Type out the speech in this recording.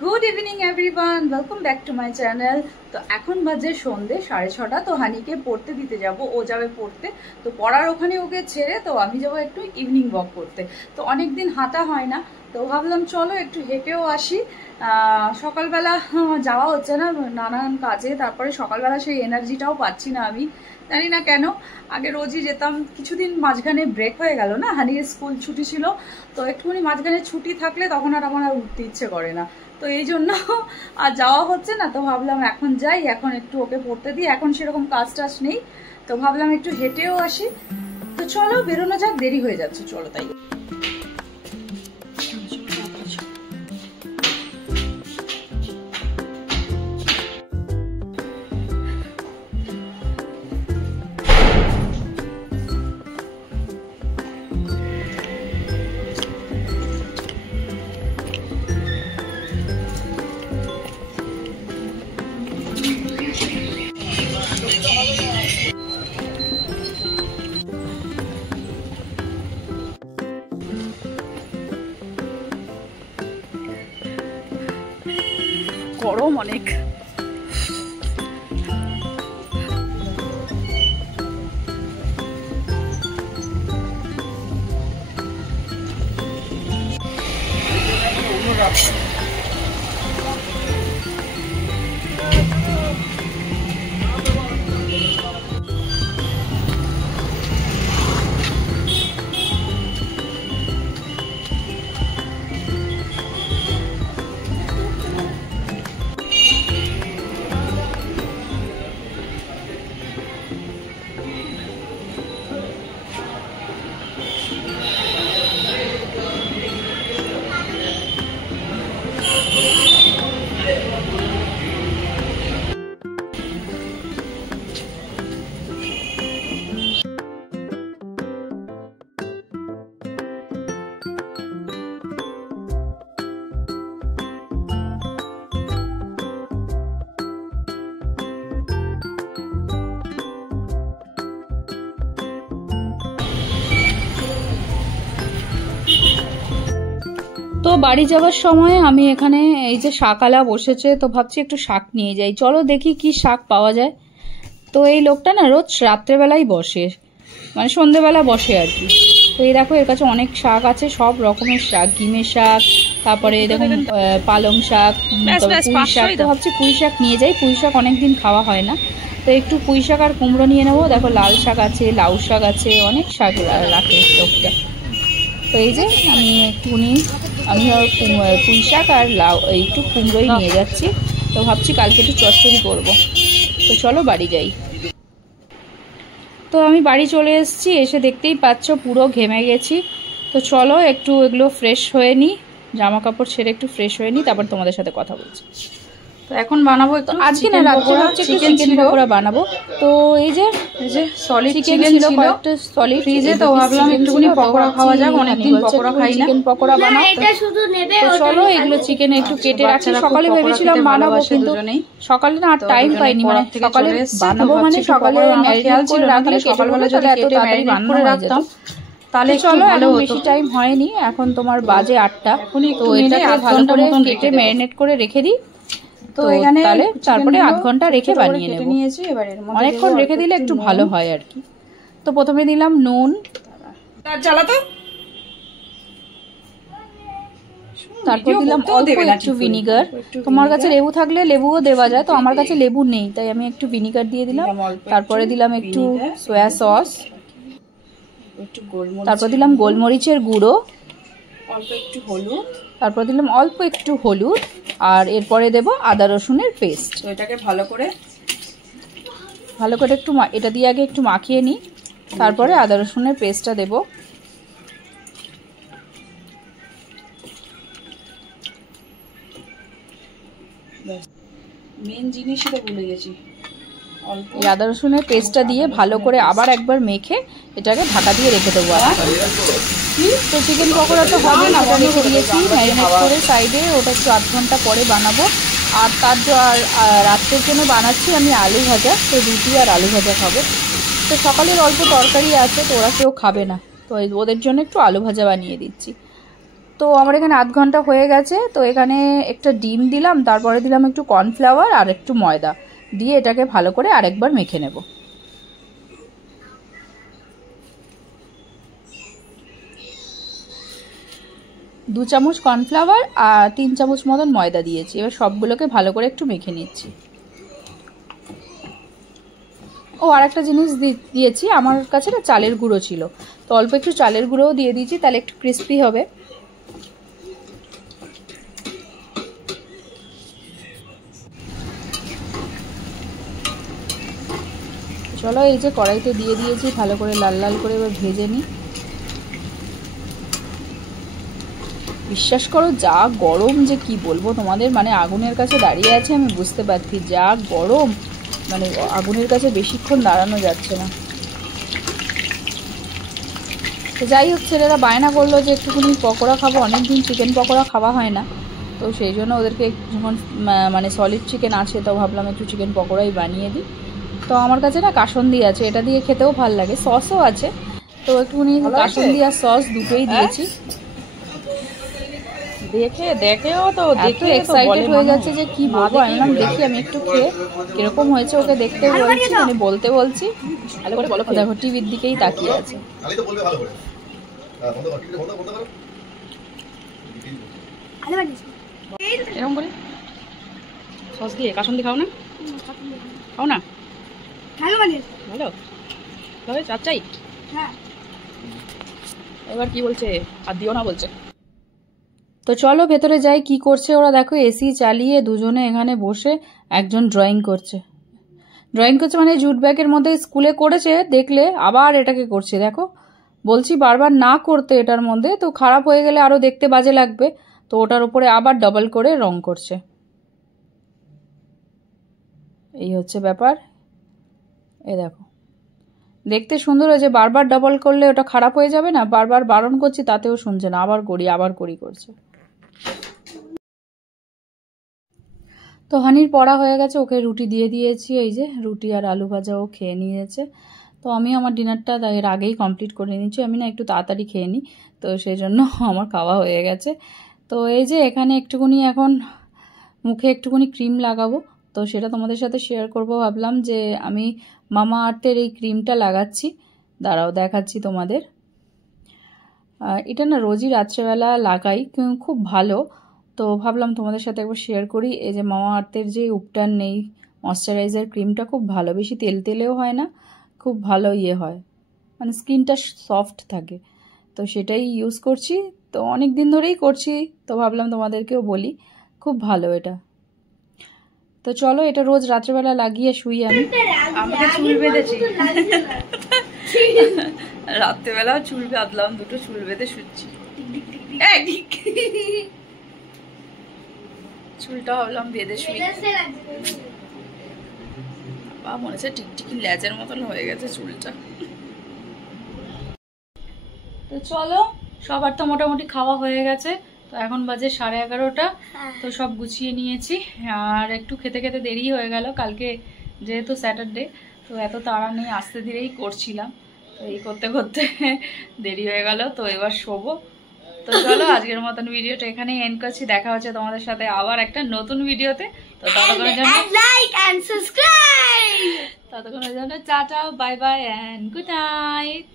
Good evening everyone, welcome back to my channel. तो এখন বাজে সন্ধে 6:30। তো হানিকে পড়তে দিতে যাব, ও যাবে পড়তে। তো পড়ার ওখানে ওকে ছেড়ে তো আমি যাব একটু ইভিনিং ওয়াক করতে। তো অনেক দিন হাঁটা হয় না, তো ভাবলাম চলো একটু হেঁটেও আসি। সকালবেলা যাওয়া হচ্ছে না নানান কাজে, তারপরে সকালবেলা সেই এনার্জিটাও পাচ্ছি না। আমি জানি না কেন, আগে রোজই যেতাম, কিছুদিন মাঝখানে ব্রেক হয়ে গেল না, হানির স্কুল ছুটি ছিল। তো একটুখানি মাঝখানে ছুটি থাকলে তখন আর আমার উঠতে ইচ্ছে করে না, তো এই জন্য আর যাওয়া হচ্ছে না। তো ভাবলাম এখন যাই, এখন একটু ওকে পড়তে দিই, এখন সেরকম কাজ টাজ নেই, তো ভাবলাম একটু হেঁটেও আসি। তো চলো বেরোনো যাক, দেরি হয়ে যাচ্ছে, চলো তাই। গরম অনেক। তো বাড়ি যাওয়ার সময় আমি এখানে এই যে শাকালা বসেছে, তো ভাবছি একটু শাক নিয়ে যাই। চলো দেখি কি শাক পাওয়া যায়। তো এই লোকটা না রোজ রাত্রেবেলাই বসে, মানে সন্ধেবেলা বসে আর কি। তো এই দেখো এর কাছে অনেক শাক আছে, সব রকমের শাক, গিমের শাক, তারপরে দেখুন পালং শাক, পুঁই শাক। তো ভাবছি পুঁই শাক নিয়ে যাই, পুঁই শাক অনেকদিন খাওয়া হয় না। তো একটু পুঁই শাক আর কুমড়ো নিয়ে নেবো। দেখো লাল শাক আছে, লাউ শাক আছে, অনেক শাক রাখে লোকটা। তো এই যে আমি পুঁই শাক আর লাউ একটু কুমড়োই নিয়ে যাচ্ছি। তো ভাবছি কালকে একটু চচ্চড়ি করবো। তো চলো বাড়ি যাই। তো আমি বাড়ি চলে এসেছি, এসে দেখতেই পাচ্ছ পুরো ঘেমে গেছি। তো চলো একটু এগুলো ফ্রেশ হয়ে নিই, জামা কাপড় ছেড়ে একটু ফ্রেশ হয়ে নিই, তারপর তোমাদের সাথে কথা বলছি। তো এখন বানাবো একটু, আজকে না রাত্রে হচ্ছে চিকেন পকোড়া বানাবো। তো এই যে সলিড চিকেন ছিল কয়েকটা সলিড ফ্রিজে, তো ভাবলাম একটুখানি পকোড়া খাওয়া যাক, অনেকদিন পকোড়া খাই না। চিকেন পকোড়া বানাবো, তো চলো এগুলো চিকেন একটু কেটে রাখছি। সকালে ভেবেছিলাম বানাবো, কিন্তু সকালে না আর টাইম পাইনি, মানে সকালে বানাবো মানে সকালে ম্যারিনেট করে রাখলে সকালবেলা যদি এত তাড়াতাড়ি করে রাখতাম তাহলে চলো আরো বেশি টাইম হয়নি। এখন তোমার বাজে 8টা, তো এটাকে ভালো করে কেটে ম্যারিনেট করে রেখে দিই। তো এখানে তারপরে আধ ঘন্টা রেখে বানিয়ে নেব। অনেকক্ষণ রেখে দিলে একটু ভালো হয় আর কি। তো প্রথমে দিলাম নুন, তারপর দিলাম অল্প একটু ভিনিগার। তোমার কাছে লেবু থাকলে লেবুও দেওয়া যায়, তো আমার কাছে লেবু নেই তাই আমি একটু ভিনিগার দিয়ে দিলাম। তারপরে দিলাম একটু সয়া সস, তারপর দিলাম গোলমরিচের গুঁড়ো, অল্প একটু হলুদ, তারপর দিলাম অল্প একটু হলুদ, আর এরপরে দেব আদা রসুনের পেস্ট। তো এটাকে ভালো করে একটু এটা দিয়ে আগে একটু মাখিয়ে নিই, তারপরে আদা রসুনের পেস্টটা দেব। মেন জিনিসটা ভুলে গেছি, এই আদা রসুনের পেস্টটা দিয়ে ভালো করে আবার একবার মেখে এটাকে ঢাকা দিয়ে রেখে দেবো। তো চিকেন পকোড়া তো হবে না, ওটা রেখে দিয়েছি ম্যারিনেট করে সাইডে, ওটা একটু আধ ঘন্টা পরে বানাবো। আর তার রাত্রের জন্য বানাচ্ছি আমি আলু ভাজা, তো রুটি আর আলু ভাজা খাবো। তো সকালের অল্প তরকারি আছে, তো ওরা কেউ খাবে না, তো ওদের জন্য একটু আলু ভাজা বানিয়ে দিচ্ছি। তো আমার এখানে আধ ঘন্টা হয়ে গেছে। তো এখানে একটা ডিম দিলাম, তারপরে দিলাম একটু কর্নফ্লাওয়ার আর একটু ময়দা দিয়ে এটাকে ভালো করে আরেকবার মেখে নেব। দু চামচ কর্নফ্লাওয়ার আর 3 চামচ মতন ময়দা দিয়েছি। এবার সবগুলোকে ভালো করে একটু মেখে নিচ্ছি। ও আর একটা জিনিস দিয়েছি, আমার কাছে না চালের গুঁড়ো ছিল, তো অল্প একটু চালের গুঁড়োও দিয়ে দিয়েছি, তাহলে একটু ক্রিস্পি হবে। চলো এই যে কড়াইতে দিয়ে দিয়েছি, ভালো করে লাল লাল করে এবার ভেজে নিই। বিশ্বাস করো যা গরম যে কি বলবো তোমাদের, মানে আগুনের কাছে দাঁড়িয়ে আছে আমি বুঝতে পারছি যা গরম, মানে আগুনের কাছে বেশিক্ষণ দাঁড়ানো যাচ্ছে না। তো যাই হোক, ছেলেরা বায়না করলো যে একটুখানি পকোড়া খাবো, অনেকদিন চিকেন পকোড়া খাওয়া হয় না, তো সেই জন্য ওদেরকে যখন মানে সলিড চিকেন আছে তো ভাবলাম একটু চিকেন পকোড়াই বানিয়ে দিই। তো আমার কাছে না কাসুন্দি আছে, এটা দিয়ে খেতেও ভালো লাগে, সসও আছে, তো একটুখানি কাসুন্দি আর সস দুটোই দিয়েছি। দেখেও তো দেখে এক্সাইটেড হয়ে যাচ্ছে যে কি বলবো। আমি বললাম দেখি আমি একটু খেয়ে কিরকম হয়েছে ওকে দেখতে বলছি, মানে বলতে বলছি। দেখো টিভির দিকেই তাকিয়ে আছে। এরকম করে সস দিয়ে কাসুন্দি খাও না, খাও না, ভালো ভালো চাই। এবার কি বলছে, আর দিও না বলছে। তো চলো ভেতরে যাই, কি করছে ওরা দেখো। এসি চালিয়ে দুজনে এখানে বসে একজন ড্রয়িং করছে মানে জুট ব্যাগের মধ্যে স্কুলে করেছে দেখলে, আবার এটাকে করছে। দেখো বলছি বারবার না করতে এটার মধ্যে, তো খারাপ হয়ে গেলে আরো দেখতে বাজে লাগবে, তো ওটার উপরে আবার ডবল করে রং করছে। এই হচ্ছে ব্যাপার। এই দেখো দেখতে সুন্দর হয়েছে, বারবার ডবল করলে ওটা খারাপ হয়ে যাবে না, বারবার বারণ করছি তাতেও শুনছে না, আবার করি করছে। তো হানির পড়া হয়ে গেছে, ওকে রুটি দিয়ে দিয়েছি, এই যে রুটি আর আলু ভাজা ও খেয়ে নিয়েছে। তো আমি আমার ডিনারটা এর আগেই কমপ্লিট করে নিচ্ছি, আমি না একটু তাড়াতাড়ি খেয়ে নিই, তো সেই জন্য আমার খাওয়া হয়ে গেছে। তো এই যে এখানে একটুখানি এখন মুখে একটুখানি ক্রিম লাগাবো, তো সেটা তোমাদের সাথে শেয়ার করব ভাবলাম যে আমি মামা আর্থের এই ক্রিমটা লাগাচ্ছি, দাঁড়াও দেখাচ্ছি তোমাদের। এটা না রোজই রাত্রেবেলা লাগাই, খুব ভালো, তো ভাবলাম তোমাদের সাথে একবার শেয়ার করি। এই যে মামা আর্থের যে উপটান নেই ময়শ্চারাইজার ক্রিমটা খুব ভালো, বেশি তেলেও হয় না, খুব ভালো ইয়ে হয়, মানে স্কিনটা সফট থাকে, তো সেটাই ইউজ করছি, তো অনেক দিন ধরেই করছি, তো ভাবলাম তোমাদেরকেও বলি, খুব ভালো এটা। তো চলো এটা রোজ রাত্রেবেলা লাগিয়ে শুই আমি। আমাকে চুল বেঁধেছি, রাত্রেবেলাও চুল বাঁধলাম, দুটো চুল বেঁধে শুচ্ছি। চুলটা ভাবলাম বেঁধে শুই, মনে হচ্ছে টিকটিকি ল্যাজের মতন হয়ে গেছে চুলটা। তো চলো সবার তো মোটামুটি খাওয়া হয়ে গেছে, তো এখন বাজে 11:30, তো সব গুছিয়ে নিয়েছি, আর একটু খেতে খেতে দেরি হয়ে গেল, কালকে যেহেতু স্যাটারডে, তো এত তাড়া নেই, আস্তে ধীরেই করছিলাম, তো এই করতে করতে দেরি হয়ে গেল, তো এবার শোবো। তো চলো আজকের মতন ভিডিওটা এখানেই এন্ড করছি, দেখা হচ্ছে তোমাদের সাথে আবার একটা নতুন ভিডিওতে, তো ততক্ষণের জন্য লাইক এন্ড সাবস্ক্রাইব, ততক্ষণের জন্য tata bye bye and good night.